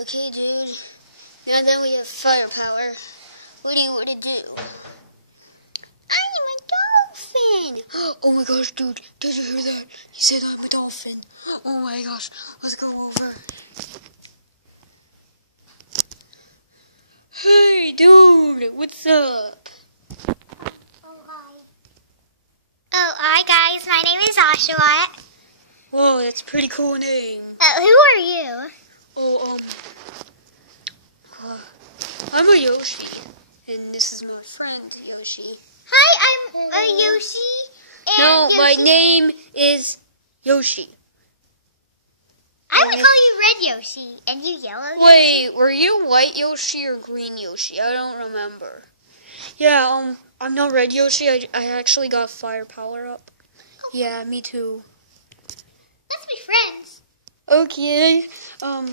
Okay, dude. Now that we have firepower, what do you want to do? I'm a dolphin! Oh my gosh, dude. Did you hear that? He said I'm a dolphin. Oh my gosh. Let's go over. Hey, dude. What's up? Oh, hi guys. My name is Oshawott. Whoa, that's a pretty cool name. Who are you? Oh, I'm a Yoshi, and this is my friend Yoshi. Hi, I'm Yoshi. And No, Yoshi. my name is Yoshi. I would call you Red Yoshi, and you Yellow Yoshi. Wait, were you White Yoshi or Green Yoshi? I don't remember. Yeah, I'm not Red Yoshi. I actually got firepower up. Yeah, me too. Let's be friends. Okay.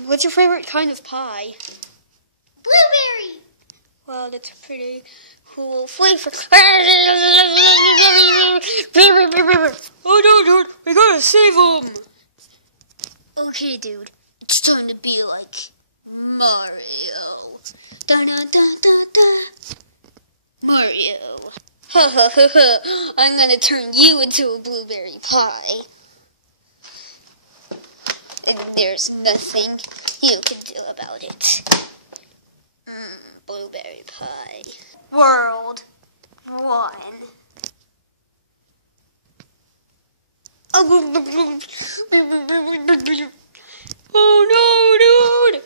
What's your favorite kind of pie? Blueberry. Wow, that's a pretty cool flavor. Oh no, dude, we gotta save him. Okay, dude, it's time to be like Mario. Da da da da da. Mario. Ha ha ha ha. I'm gonna turn you into a blueberry pie. And there's nothing you can do about it. Blueberry pie. World 1. Oh no, dude!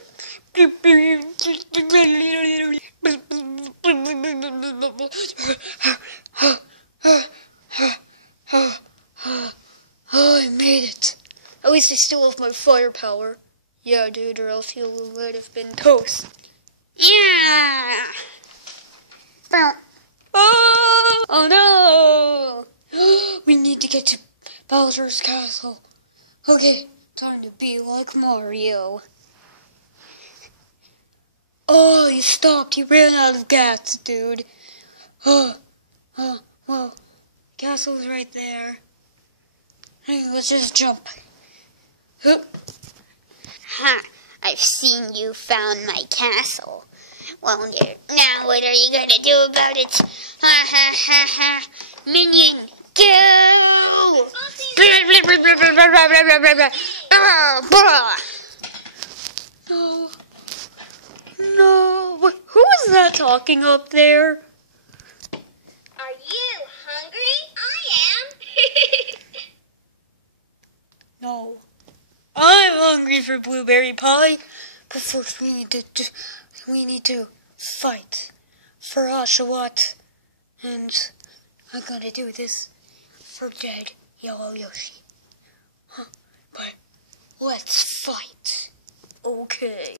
Oh, I made it. At least I still have my firepower. Yeah, dude, or else you would have been toast. Yeah! Oh no! We need to get to Bowser's castle. Okay, time to be like Mario. Oh, you stopped. You ran out of gas, dude. Well, castle's right there. Hey, let's just jump. Oop. Ha! I've seen you found my castle. Well, now what are you gonna do about it? Ha ha ha ha! Minion, go! No. Who was that talking up there? Are you hungry? I am. No. I'm hungry for blueberry pie. But first we need to fight for Oshawott. And I'm gonna do this for dead Yellow Yoshi.